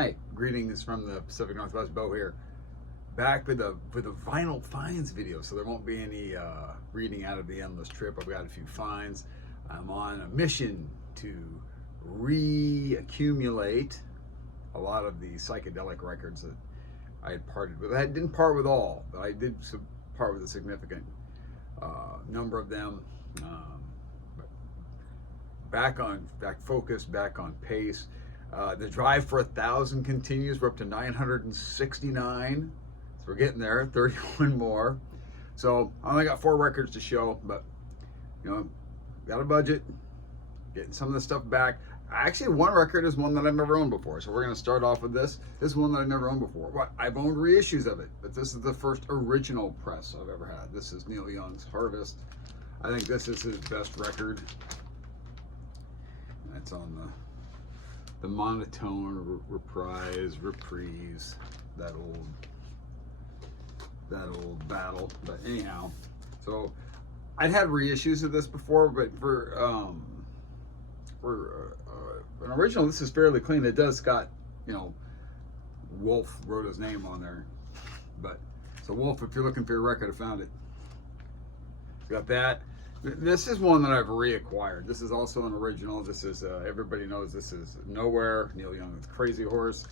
Hey, greetings from the Pacific Northwest. Bo here, back with the vinyl finds video. So there won't be any reading out of the endless trip. I've got a few finds. I'm on a mission to reaccumulate a lot of the psychedelic records that I had parted with. I didn't part with all, but I did part with a significant number of them. But back focused, back on pace. The drive for 1,000 continues. We're up to 969. So we're getting there, 31 more. So I only got 4 records to show, but got a budget, getting some of the stuff back. Actually, one record is one that I've never owned before. So we're going to start off with this. This is one that I've never owned before. Well, I've owned reissues of it, but this is the first original press I've ever had. This is Neil Young's Harvest. I think this is his best record. That's on the monotone reprise, that old battle. But anyhow, so I'd had reissues of this before, but for an original, this is fairly clean. It does got, Wolf wrote his name on there, but so Wolf, if you're looking for your record, I found it. Got that. This is one that I've reacquired. This is also an original. This is, everybody knows this is Nowhere, Neil Young's Crazy Horse.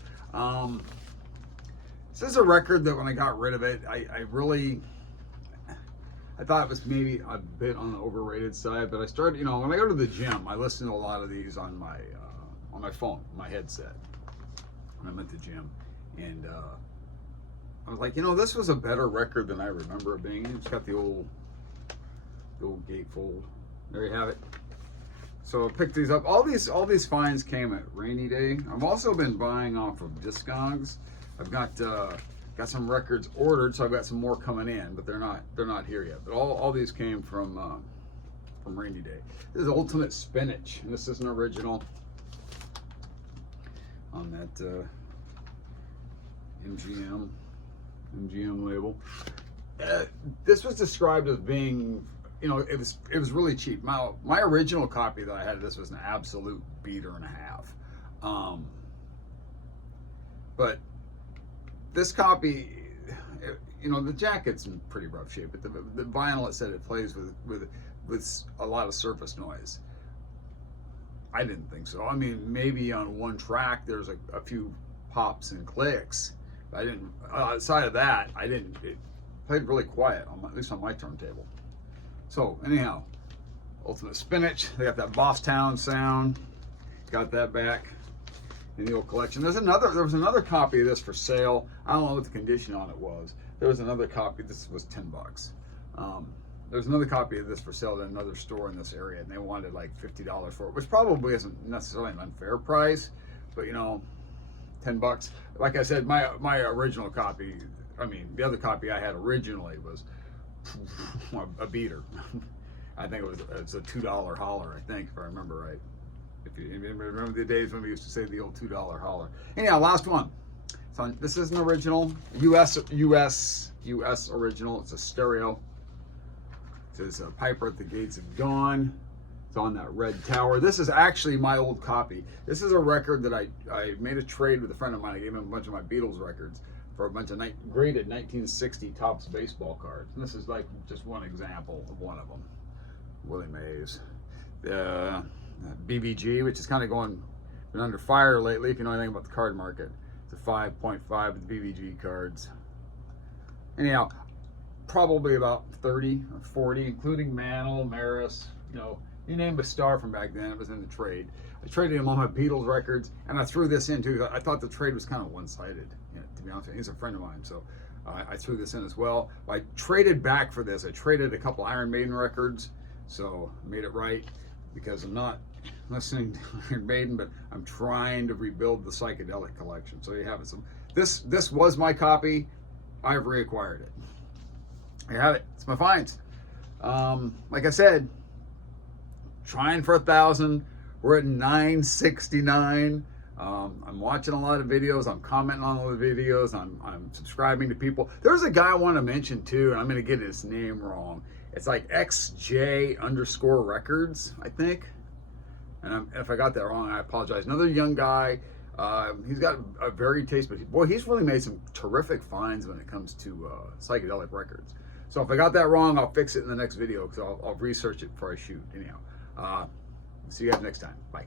This is a record that when I got rid of it, I thought it was maybe a bit on the overrated side, but I started, when I go to the gym, I listen to a lot of these on my phone, my headset, when I'm at the gym. And I was like, this was a better record than I remember it being. It's got the old gatefold. There you have it. So I picked these up. All these finds came at Rainy Day. I've also been buying off of Discogs. I've got some records ordered, so I've got some more coming in, but they're not here yet. But all these came from Rainy Day. This is Ultimate Spinach, and this is an original on that MGM label. This was described as being, it was really cheap. My original copy that I had of this was an absolute beater and a half. But this copy, the jacket's in pretty rough shape, but the vinyl, it said it plays with a lot of surface noise. I didn't think so. I mean, maybe on one track there's a few pops and clicks, but I didn't. Outside of that, it played really quiet, at least on my turntable. So anyhow, Ultimate Spinach. They got that Boss Town sound. Got that back in the old collection. There was another copy of this for sale. I don't know what the condition on it was. There was another copy. This was $10. There was another copy of this for sale at another store in this area, and they wanted like $50 for it, which probably isn't necessarily an unfair price, but $10. Like I said, my original copy, the other copy I had originally was a beater. I think it's a $2 holler, I think, if I remember right. If you remember the days when we used to say the old $2 holler. Anyhow, last one. So this is an original, US original. It's a stereo. It says Piper at the Gates of Dawn. It's on that red tower. This is actually my old copy. This is a record that I made a trade with a friend of mine. I gave him a bunch of my Beatles records for a bunch of graded 1960 Topps baseball cards. And this is like just one example of one of them. Willie Mays. BVG, which is kind of been under fire lately, if you know anything about the card market. It's a 5.5 with BVG cards. Anyhow, probably about 30 or 40, including Mantle, Maris, you name a star from back then, it was in the trade. I traded him all my Beatles records, and I threw this in too. I thought the trade was kind of one-sided, to be honest with you. He's a friend of mine, so I threw this in as well. I traded back for this. I traded a couple Iron Maiden records, so I made it right, because I'm not listening to Iron Maiden, but I'm trying to rebuild the psychedelic collection. So you have it. So this was my copy. I've reacquired it. I have it. It's my finds. Like I said, trying for 1,000. We're at 969. I'm watching a lot of videos. I'm commenting on all the videos. I'm subscribing to people. There's a guy I want to mention too, and I'm going to get his name wrong. It's like XJ_records, I think. And if I got that wrong, I apologize. Another young guy. He's got a varied taste, but boy, he's really made some terrific finds when it comes to psychedelic records. So if I got that wrong, I'll fix it in the next video because I'll research it before I shoot. Anyhow, see you guys next time. Bye.